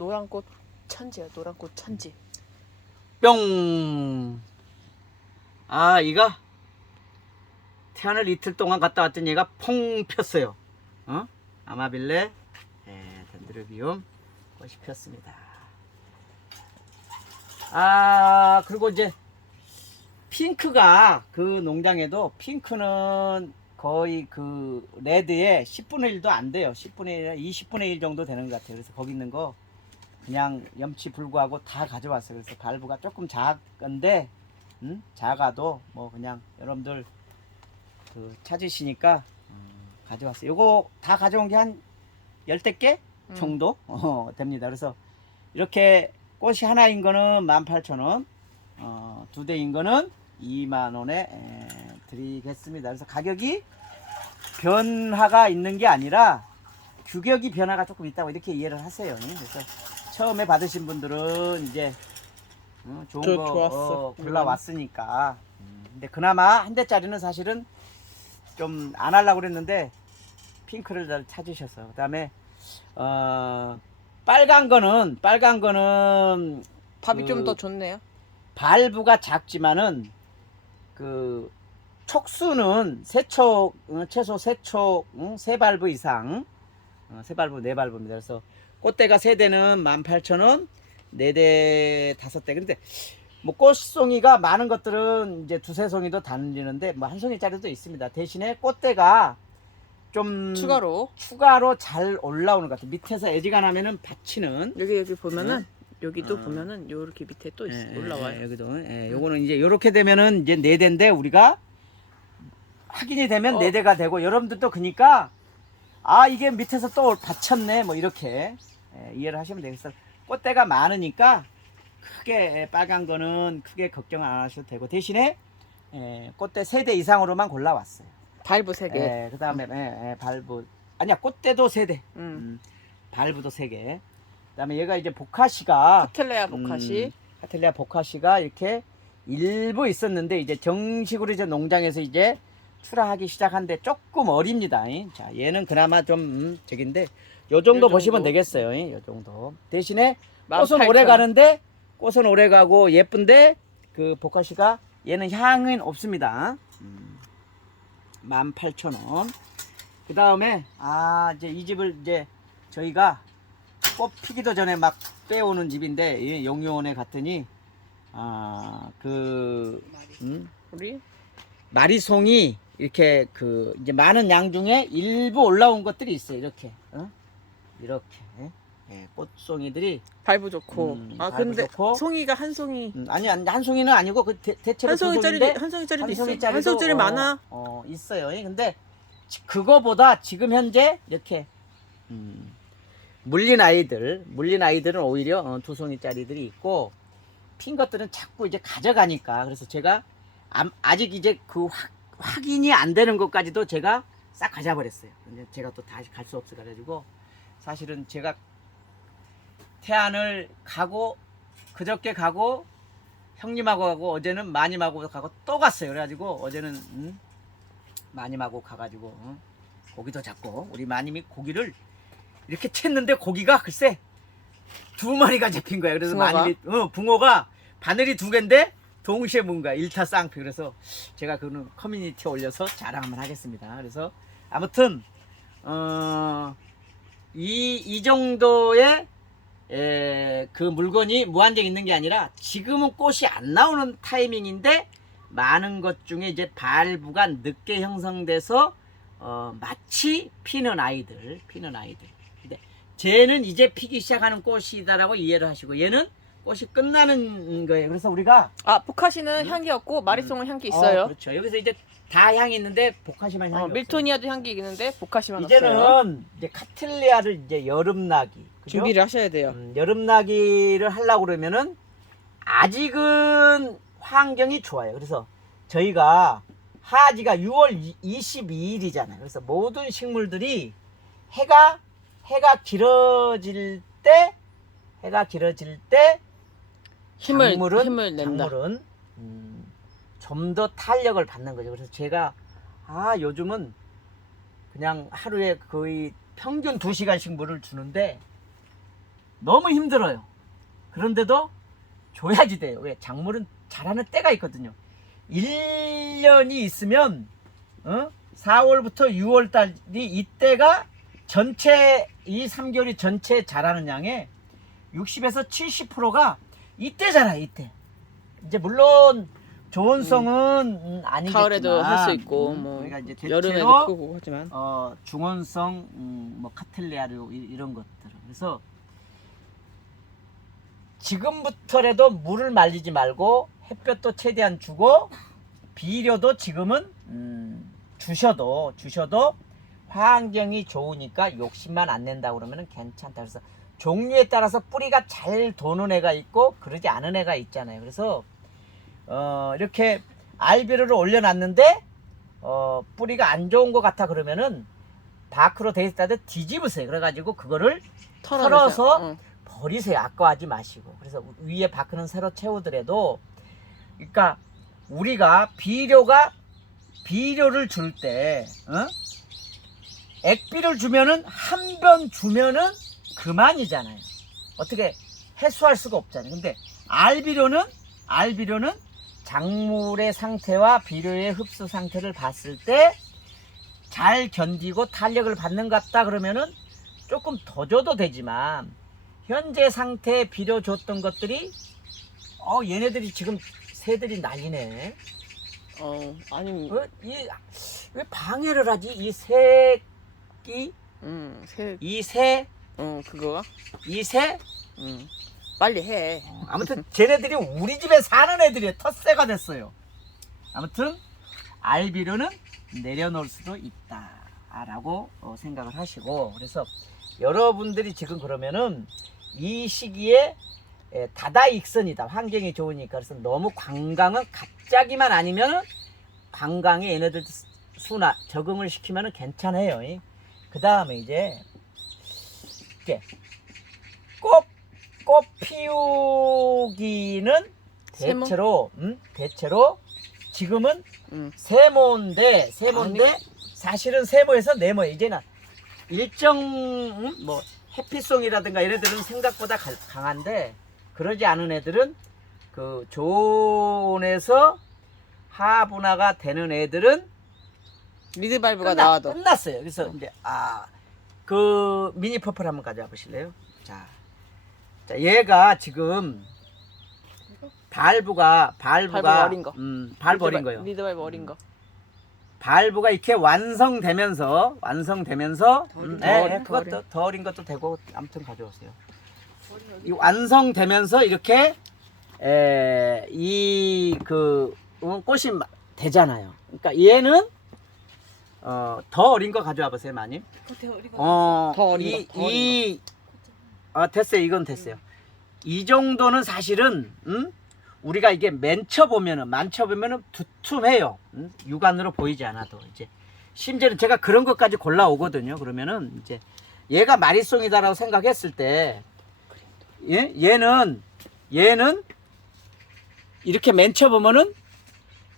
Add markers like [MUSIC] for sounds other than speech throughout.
노란 꽃 천지야. 노란 꽃 천지. 뿅. 아, 이가 태안을 이틀 동안 갔다 왔더니 얘가 퐁 폈어요. 어? 아마빌레, 예, 덴드로비움 꽃이 폈습니다. 아, 그리고 이제 핑크가 그 농장에도 핑크는 거의 그 레드에 10분의 1도 안 돼요. 10분의 1, 20분의 1 정도 되는 것 같아요. 그래서 거기 있는 거 그냥 염치 불구하고 다 가져왔어요. 그래서 발부가 조금 작은데, 음? 작아도 뭐 그냥 여러분들 그 찾으시니까 음, 가져왔어요. 요거 다 가져온 게 한 열댓 개 음. 정도 [LAUGHS] 어, 됩니다. 그래서 이렇게 꽃이 하나인 거는 18,000원, 어, 두 대인 거는 2만 원에 에, 드리겠습니다. 그래서 가격이 변화가 있는 게 아니라 규격이 변화가 조금 있다고 이렇게 이해를 하세요. 그래서 처음에 받으신 분들은 이제 어, 좋은 저- 거 좋았어. 어, 골라왔으니까. 음, 근데 그나마 한 대짜리는 사실은 좀 안 하려고 그랬는데 핑크를 잘 찾으셔서 그다음에 어, 빨간 거는 빨간 거는 밥이 그- 좀더 좋네요. 발부가 작지만은 그 촉수는 세촉 어, 최소 세촉 응? 세 발부 이상 어, 세 발부 네 발부입니다. 그래서 꽃대가 세 대는 18,000원, 네대 다섯 대. 근데 뭐 꽃송이가 많은 것들은 이제 두세 송이도 달리는데 뭐 한 송이짜리도 있습니다. 대신에 꽃대가 좀 추가로 추가로 잘 올라오는 것 같아요. 밑에서 애지간하면은 받치는 여기 여기 보면은 여기도 어. 보면은 요렇게 밑에 또 있, 예, 예, 올라와요. 예, 여기도. 예, 요거는 이제 요렇게 되면은 이제 네 대인데 우리가 확인이 되면 어. 네 대가 되고 여러분들도 그니까 아 이게 밑에서 또 받쳤네 뭐 이렇게 예, 이해를 하시면 되겠어요. 꽃대가 많으니까 크게 예, 빨간 거는 크게 걱정 안 하셔도 되고 대신에 예, 꽃대 세 대 이상으로만 골라왔어요. 발부 세 개. 예, 그다음에 예, 예, 발부 아니야 꽃대도 세 대, 음. 음, 발부도 세 개. 그다음에 얘가 이제 보카시가 카텔레아 보카시. 음, 카텔리아 보카시가 이렇게 일부 있었는데 이제 정식으로 이제 농장에서 이제 출하하기 시작한데 조금 어립니다. 이. 자, 얘는 그나마 좀 음, 저긴데 요 정도 요 보시면. 되겠어요. 이. 요 정도. 대신에 꽃은 18,000. 오래 가는데 꽃은 오래 가고 예쁜데 그 보카시가 얘는 향은 없습니다. 음, 18,000원. 그 다음에 아 이제 이 집을 이제 저희가 꽃 피기도 전에 막 빼오는 집인데 이 용요원에 갔더니 아그 음? 우리 마리송이 이렇게 그 이제 많은 양 중에 일부 올라온 것들이 있어요 이렇게 어? 이렇게 예, 꽃송이들이 발부 좋고. 음, 아 발부 근데 좋고. 송이가 한 송이 음, 아니 아니, 한 송이는 아니고 그 대, 대체로 한 두 송이짜리도 송인데 한 송이짜리도 있어. 송이짜리도, 한 송이짜리 어, 많아. 어, 있어요. 예, 근데 지- 그거보다 지금 현재 이렇게 음, 물린 아이들, 물린 아이들은 오히려 어, 두 송이짜리들이 있고 핀 것들은 자꾸 이제 가져가니까 그래서 제가 암- 아직 이제 그 확, 확인이 안 되는 것까지도 제가 싹 가져버렸어요. 근데 제가 또 다시 갈 수 없어 가지고 사실은 제가 태안을 가고 그저께 가고 형님하고 가고 어제는 마님하고 가고 또 갔어요. 그래가지고 어제는 음, 마님하고 가가지고 어, 고기도 잡고 우리 마님이 고기를 이렇게 챘는데 고기가 글쎄 두 마리가 잡힌 거야. 그래서 붕어가? 마님이 어, 붕어가 바늘이 두 개인데 동시에 뭔가 일타 쌍피 그래서 제가 그는 커뮤니티에 올려서 자랑 한번 하겠습니다. 그래서 아무튼 어, 이, 이 정도의 에, 그 물건이 무한정 있는 게 아니라 지금은 꽃이 안 나오는 타이밍인데 많은 것 중에 이제 발부가 늦게 형성돼서 어, 마치 피는 아이들, 피는 아이들. 근데 쟤는 이제 피기 시작하는 꽃이다라고 이해를 하시고 얘는 꽃이 끝나는 거예요. 그래서 우리가 아 음. 향기 없고 마리송은 향기 어, 있어요. 그렇죠. 여기서 이제 다 향이 있는데 복화시만 향이 어, 없어요. 밀토니아도 향기 있는데 없어요. 이제는 이제 카틀리아를 이제 여름나기 그죠? 준비를 하셔야 돼요. 음, 여름나기를 하려고 그러면은 아직은 환경이 좋아요. 그래서 저희가 하지가 6월 22일이잖아요. 그래서 모든 식물들이 해가 해가 길어질 때 해가 길어질 때 힘을 작물은, 힘을 낸다. 작물은 음, 좀 더 탄력을 받는 거죠. 그래서 제가 아 요즘은 그냥 하루에 거의 평균 2시간씩 물을 주는데 너무 힘들어요. 그런데도 줘야지 돼요. 왜? 작물은 자라는 때가 있거든요. 1년이 있으면 어? 4월부터 6월 달이 이때가 전체 이 3개월이 전체 자라는 양의 60에서 70%가 이때 자라요. 이때. 이제 물론 조온성은 음, 아니겠지만 가을에도 할 수 있고 음, 뭐 우리가 이제 대체로 여름에도 크고 하지만 어, 중원성 음, 뭐 카틀레아류 이- 이런 것들 그래서 지금부터라도 물을 말리지 말고 햇볕도 최대한 주고 비료도 지금은 음, 주셔도 주셔도 환경이 좋으니까 욕심만 안 낸다 그러면 괜찮다 그래서 종류에 따라서 뿌리가 잘 도는 애가 있고 그러지 않은 애가 있잖아요 그래서 어, 이렇게 알비료를 올려놨는데 어, 뿌리가 안 좋은 것 같아 그러면은 다크로 돼 있다 때 뒤집으세요. 그래가지고 그거를 털어서 응. 버리세요. 아까워하지 마시고. 그래서 위에 바크는 새로 채우더라도, 그러니까 우리가 비료가 비료를 줄 때, 어? 액비를 주면은 한번 주면은 그만이잖아요. 어떻게 해소할 수가 없잖아요. 근데 알비료는 알비료는 작물의 상태와 비료의 흡수 상태를 봤을 때 잘 견디고 탄력을 받는 것 같다 그러면은 조금 더 줘도 되지만 현재 상태에 비료 줬던 것들이 어 얘네들이 지금 새들이 난리네. 어 아니 어? 이왜 방해를 하지? 이 새끼 음 새 이새 어 그거가 이새? 음 빨리 해. 아무튼 쟤네들이 우리 집에 사는 애들이 텃새가 됐어요. 아무튼 알비료는 내려놓을 수도 있다라고 어, 생각을 하시고. 그래서 여러분들이 지금 그러면은 이 시기에 에, 다다익선이다. 환경이 좋으니까. 그래서 너무 관광은 갑자기만 아니면 관광에 얘네들 수나 적응을 시키면은 괜찮아요. 그 다음에 이제 이렇게 꽃, 꽃 피우기는 세모? 대체로 음, 대체로 지금은 음. 세모인데 세모인데 사실은 세모에서 네모 이제는 일정 음, 뭐 해피송이라든가 얘네들은 생각보다 가- 강한데 그러지 않은 애들은 그 조온에서 하분화가 되는 애들은 리드 발브가 나와도. 끝났어요. 그래서 이제 아 그 미니 퍼플 한번 가져와 보실래요? 자, 자 얘가 지금 발부가 발부가 발부 어린 거. 음, 발- 거요. 음. 리드 발브 어린 거 발부가 이렇게 완성되면서 완성되면서 더 음, 어린- 예, 더 예, 어린- 더 그것도 어린. 더 어린 것도 되고 아무튼 가져오세요. 이 완성되면서 이렇게 이 그 꽃이 마- 되잖아요. 그러니까 얘는 어, 더 어린 거 가져와 보세요, 마님. 어, 더 어린 이, 거, 더 어린 이, 아, 됐어요. 이건 됐어요. 이 정도는 사실은, 음? 우리가 이게 만져보면은, 만져보면은 두툼해요. 음? 육안으로 보이지 않아도. 이제, 심지어는 제가 그런 것까지 골라오거든요. 그러면은, 이제, 얘가 마리송이다라고 생각했을 때, 얘, 얘는, 얘는, 이렇게 만져보면은,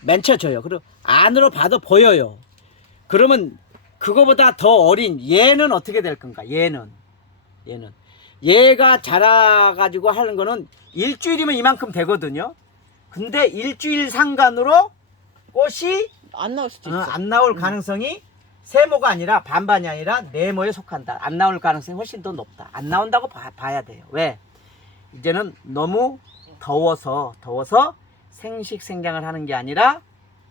만져져요. 그리고 안으로 봐도 보여요. 그러면 그거보다 더 어린 얘는 어떻게 될 건가? 얘는 얘는 얘가 자라가지고 하는 거는 일주일이면 이만큼 되거든요. 근데 일주일 상간으로 꽃이 안 나올 수도 어, 있어 안 나올 가능성이 세모가 아니라 반반이 아니라 네모에 속한다. 안 나올 가능성이 훨씬 더 높다. 안 나온다고 봐, 봐야 돼요. 왜? 이제는 너무 더워서 더워서 생식 생장을 하는 게 아니라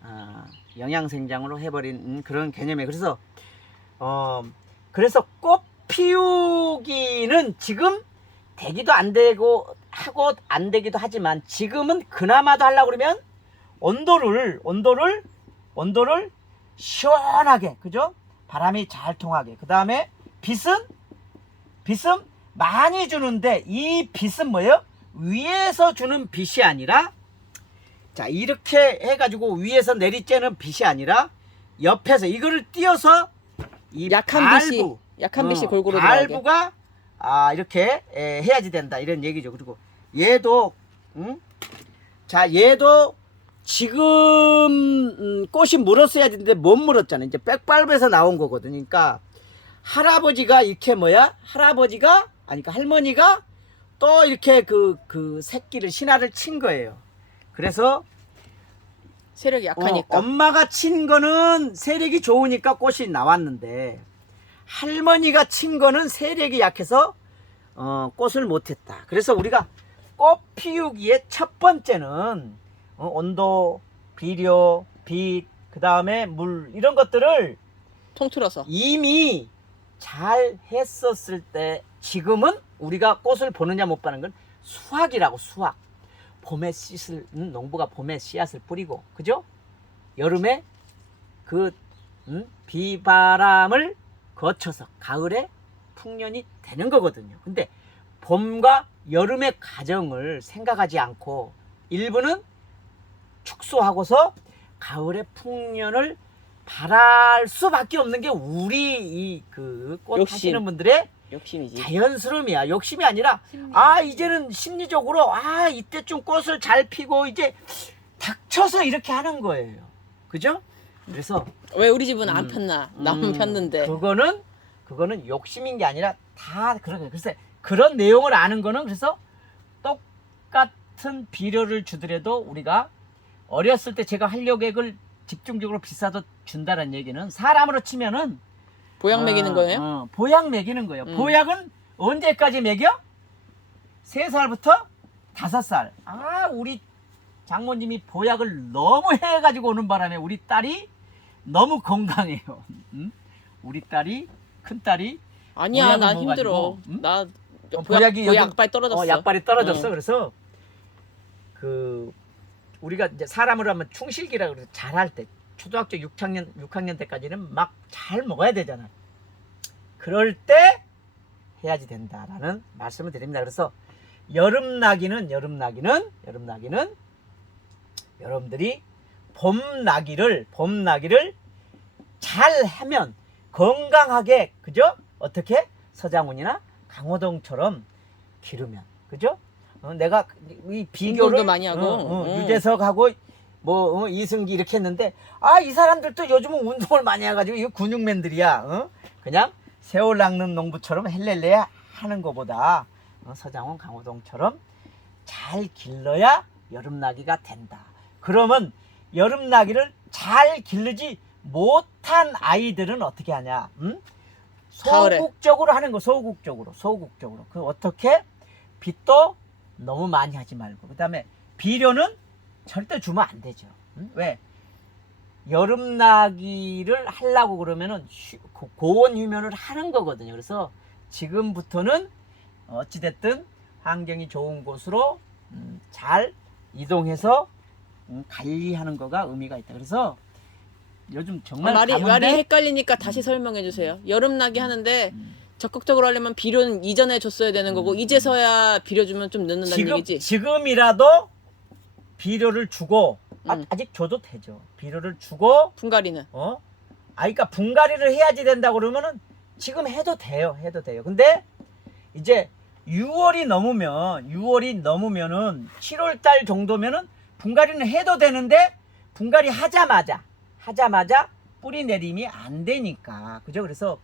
어, 영양 생장으로 해버린 그런 개념이에요. 그래서 어 그래서 꽃 피우기는 지금 되기도 안 되고 하고 안 되기도 하지만 지금은 그나마도 하려고 그러면 온도를 온도를 온도를 시원하게 그죠? 바람이 잘 통하게 그 다음에 빛은 빛은 많이 주는데 이 빛은 뭐예요? 위에서 주는 빛이 아니라 자 이렇게 해가지고 위에서 내리쬐는 빛이 아니라 옆에서 이거를 띄어서 이 약한 빛이 발부, 약한 어, 빛이 골고루 들어가게 발부가 아 이렇게 에, 해야지 된다 이런 얘기죠. 그리고 얘도 응? 자 얘도 지금 음, 꽃이 물었어야 되는데 못 물었잖아요. 이제 백발브에서 나온 거거든요. 그러니까 할아버지가 이렇게 뭐야? 할아버지가 아니 그러니까 할머니가 또 이렇게 그, 그 새끼를 신화를 친 거예요. 그래서 세력이 약하니까. 어, 엄마가 친 거는 세력이 좋으니까 꽃이 나왔는데 할머니가 친 거는 세력이 약해서 어, 꽃을 못했다. 그래서 우리가 꽃 피우기의 첫 번째는 어, 온도, 비료, 빛, 그 다음에 물 이런 것들을 통틀어서. 이미 잘 했었을 때 지금은 우리가 꽃을 보느냐 못 보는 건 수확이라고 수확. 봄에 음, 농부가 봄에 씨앗을 뿌리고 그죠? 여름에 그 음, 비바람을 거쳐서 가을에 풍년이 되는 거거든요. 근데 봄과 여름의 과정을 생각하지 않고 일부는 축소하고서 가을의 풍년을 바랄 수밖에 없는 게 우리 이 그 꽃. 하시는 분들의 욕심이지. 자연스러움이야. 욕심이 아니라 아 이제는 심리적으로 아 이때쯤 꽃을 잘 피고 이제 닥쳐서 이렇게 하는 거예요. 그죠? 그래서 왜 우리 집은 안 음, 폈나? 나무 음, 폈는데. 그거는 그거는 욕심인 게 아니라 다 그런 거예요. 그래서 그런 내용을 아는 거는 그래서 똑같은 비료를 주더라도 우리가 어렸을 때 제가 한력액을 집중적으로 비싸도 준다는 얘기는 사람으로 치면은 보약 어, 먹이는 거예요? 어, 보약 먹이는 거예요. 음. 보약은 언제까지 먹여? 세 살부터 다섯 살. 아 우리 장모님이 보약을 너무 해가지고 오는 바람에 우리 딸이 너무 건강해요. [LAUGHS] 음? 우리 딸이 큰 딸이 아니야, 나 먹어가지고, 힘들어. 음? 나 어, 보약, 보약이 요즘- 보약빨 떨어졌어. 어, 약발이 떨어졌어. 응. 그래서 그 우리가 이제 사람으로 하면 충실기라 그래서 잘할 때 초등학교 6학년 6학년 때까지는 막 잘 먹어야 되잖아. 그럴 때 해야지 된다라는 말씀을 드립니다. 그래서 여름 나기는 여름 나기는 여름 나기는 여러분들이 봄 나기를 봄 나기를 잘 하면 건강하게 그죠? 어떻게 서장훈이나 강호동처럼 기르면 그죠? 어, 내가 이 비교를 많이 하고. 어, 어, 음. 유재석하고 뭐 어, 이승기 이렇게 했는데 아 이 사람들도 요즘은 운동을 많이 해가지고 이거 근육맨들이야. 어? 그냥 세월 낚는 농부처럼 헬렐레야 하는 거보다 어, 서장훈 강호동처럼 잘 길러야 여름나기가 된다. 그러면 여름나기를 잘 기르지 못한 아이들은 어떻게 하냐? 음? 가을에. 소극적으로 하는 거, 소극적으로, 소극적으로. 그 어떻게 빛도 너무 많이 하지 말고, 그 다음에 비료는 절대 주면 안 되죠. 음? 왜? 여름나기를 하려고 그러면은 고- 고온 휴면을 하는 거거든요. 그래서 지금부터는 어찌됐든 환경이 좋은 곳으로 음, 잘 이동해서 음, 관리하는 거가 의미가 있다. 그래서 요즘 정말 말이 가문데 말이 헷갈리니까 다시 설명해 주세요. 여름 나기 하는데 음. 적극적으로 하려면 비료는 이전에 줬어야 되는 거고 이제서야 비료 주면 좀 늦는다는 지금 얘기지. 지금이라도 비료를 주고 아, 음. 아직 줘도 되죠. 비료를 주고 분갈이는 어? 아 그러니까 분갈이를 해야지 된다 그러면은 지금 해도 돼요. 해도 돼요. 근데 이제 6월이 넘으면 6월이 넘으면은 7월 달 정도면은 분갈이는 해도 되는데 분갈이 하자마자 하자마자 뿌리 내림이 안 되니까. 그죠? 그래서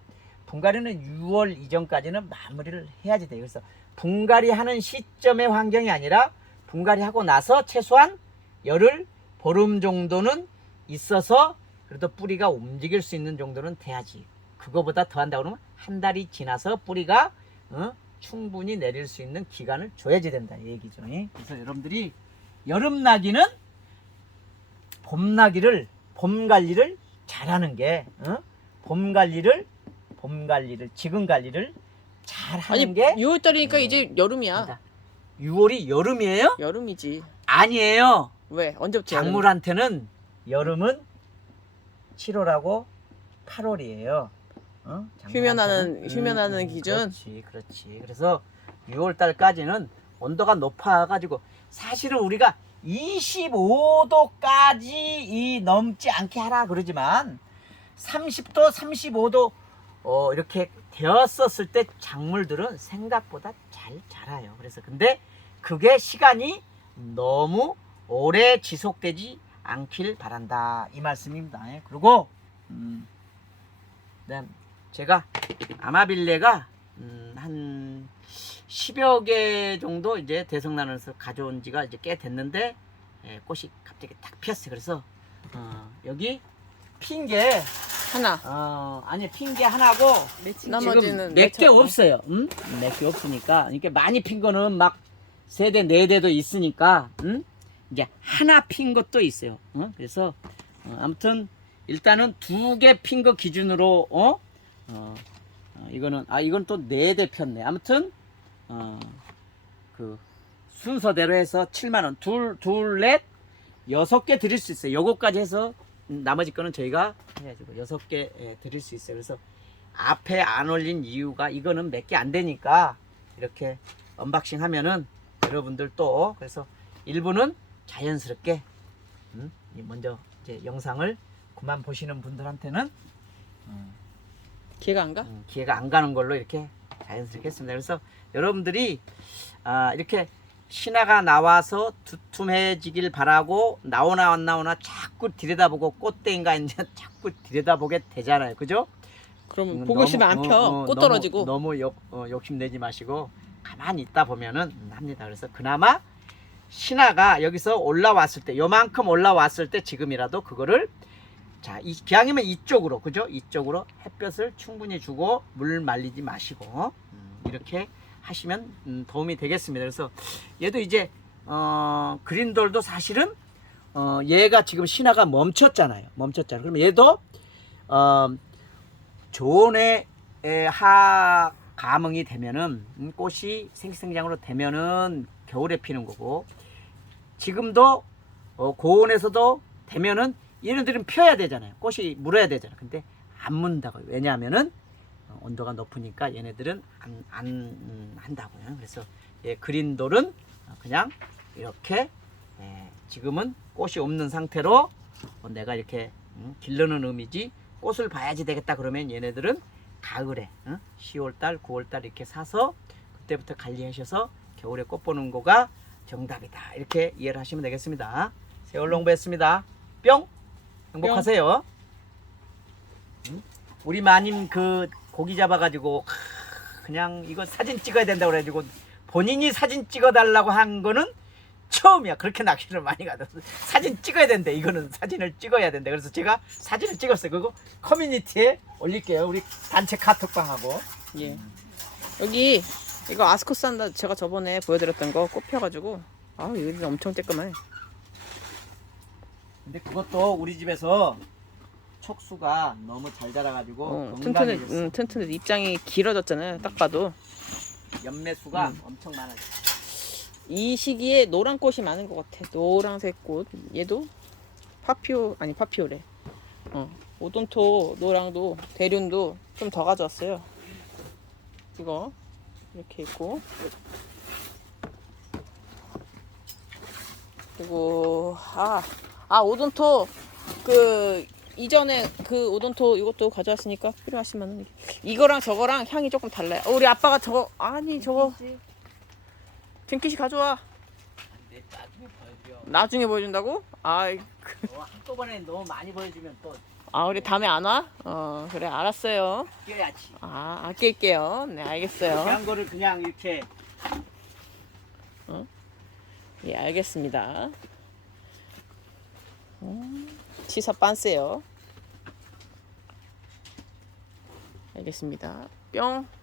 분갈이는 6월 이전까지는 마무리를 해야지 돼요. 그래서 분갈이 하는 시점의 환경이 아니라 분갈이 하고 나서 최소한 열흘 보름 정도는 있어서 그래도 뿌리가 움직일 수 있는 정도는 돼야지. 그거보다 더 한다 그러면 한 달이 지나서 뿌리가 어? 충분히 내릴 수 있는 기간을 줘야지 된다 이 얘기죠. 예? 그래서 여러분들이 여름 나기는 봄 나기를 봄 관리를 잘하는 게 어? 봄 관리를 봄 관리를 지금 관리를 잘 하는 아니 게 6월 달이니까 음. 이제 여름이야. 아니다. 6월이 여름이에요? 여름이지. 아니에요. 왜 언제부터? 여름? 작물한테는 여름은 7월하고 8월이에요. 어? 휴면하는- 작물한테는. 휴면하는 기준? 그렇지, 그렇지. 그래서 6월 달까지는 온도가 높아가지고 사실은 우리가 25도까지 이 넘지 않게 하라 그러지만 30도, 35도 어, 이렇게 되었었을 때 작물들은 생각보다 잘 자라요. 그래서 근데 그게 시간이 너무 오래 지속되지 않길 바란다 이 말씀입니다. 예. 그리고 음, 네, 제가 아마빌레가 음, 한 10여 개 정도 이제 대성란에서 가져온 지가 이제 꽤 됐는데 예, 꽃이 갑자기 딱 피었어요. 그래서 어, 여기 핀 게 하나. 어, 아니 핀게 하나고 나머지는 몇개몇 개- 없어요. 음? 몇개 없으니까 이렇게 많이 핀 거는 막 세 대 네 대도 있으니까 음? 이제 하나 핀 것도 있어요. 어? 그래서 어, 아무튼 일단은 두 개 핀 거 기준으로 어? 어, 어, 이거는 아 이건 또 네 대 폈네. 아무튼 어, 그 순서대로 해서 7만 원. 둘, 둘, 넷, 여섯 개 드릴 수 있어요. 요거까지 해서 음, 나머지 거는 저희가 해가지고 여섯 개 예, 드릴 수 있어요. 그래서 앞에 안 올린 이유가 이거는 몇 개 안 되니까 이렇게 언박싱 하면은 여러분들 또 그래서 일부는 자연스럽게 음, 이 먼저 이제 영상을 그만 보시는 분들한테는 기회가 안 가? 음, 기회가 안 가는 걸로 이렇게 자연스럽게 했습니다. 그래서 여러분들이 아, 이렇게 신화가 나와서 두툼해지길 바라고 나오나 안 나오나 자꾸 들여다보고 꽃대인가 이제 [LAUGHS] 자꾸 들여다보게 되잖아요. 그죠? 그럼 음, 보고 있으면 안 너무, 펴. 어, 어, 꽃 너무- 떨어지고. 너무 욕, 어, 욕심내지 마시고 가만히 있다 보면은 음, 합니다. 그래서 그나마 신화가 여기서 올라왔을 때 요만큼 올라왔을 때 지금이라도 그거를 자, 이 기왕이면 이쪽으로 그죠? 이쪽으로 햇볕을 충분히 주고 물 말리지 마시고 음, 이렇게 하시면 음, 도움이 되겠습니다. 그래서 얘도 이제 어, 그린돌도 사실은 어, 얘가 지금 신화가 멈췄잖아요. 멈췄잖아요. 그럼 얘도 어, 좋은 애하 가멍이 되면은 음, 꽃이 생기생장으로 되면은 겨울에 피는 거고 지금도 어, 고온에서도 되면은 얘네들은 펴야 되잖아요. 꽃이 물어야 되잖아요. 근데 안 문다고요. 왜냐하면은 어, 온도가 높으니까 얘네들은 안, 안 음, 한다고요. 그래서 예, 그린돌은 어, 그냥 이렇게 예, 지금은 꽃이 없는 상태로 어, 내가 이렇게 음, 길르는 의미지 꽃을 봐야지 되겠다 그러면 얘네들은 가을에 어? 10월달, 9월달 이렇게 사서 그때부터 관리하셔서 겨울에 꽃 보는 거가 정답이다 이렇게 이해를 하시면 되겠습니다. 세월 농부했습니다. 뿅 행복하세요. 음? 우리 마님 그 고기 잡아가지고 크, 그냥 이거 사진 찍어야 된다고 그래가지고 본인이 사진 찍어달라고 한 거는 처음이야. 그렇게 낚시를 많이 가서 사진 찍어야 된대. 이거는 사진을 찍어야 된대. 그래서 제가 사진을 찍었어요. 그거 커뮤니티에 올릴게요. 우리 단체 카톡방하고. 예. 여기 이거 아스코스 한다 제가 저번에 보여드렸던 거 꽃 펴가지고 아 여기 엄청 쬐끔해. 근데 그것도 우리 집에서 촉수가 너무 잘 자라가지고 어, 튼튼해, 건강해졌어. 음, 튼튼해. 입장이 길어졌잖아요. 딱 봐도 연매수가 음. 엄청 많아요. 이 시기에 노란 꽃이 많은 것 같아. 노란색 꽃. 얘도 파피오 아니 파피오래. 어, 오돈토 노랑도 대륜도 좀 더 가져왔어요. 이거 이렇게 있고 그리고 아, 아 오돈토 그 이전에 그 오돈토 이것도 가져왔으니까 필요하시면 이거랑 저거랑 향이 조금 달라요. 어, 우리 아빠가 저거 아니 저거 딩kit이 가져와. 나중에 보여줘. 나중에 보여준다고? 아, 그- 너 한꺼번에 너무 많이 보여주면 또 아 우리 다음에 안 와? 어 그래 알았어요. 뛰어야지. 아 아낄게요. 네 알겠어요. 그런 거를 그냥 이렇게 예 알겠습니다. 음, 치사 빤스요. 알겠습니다. 뿅.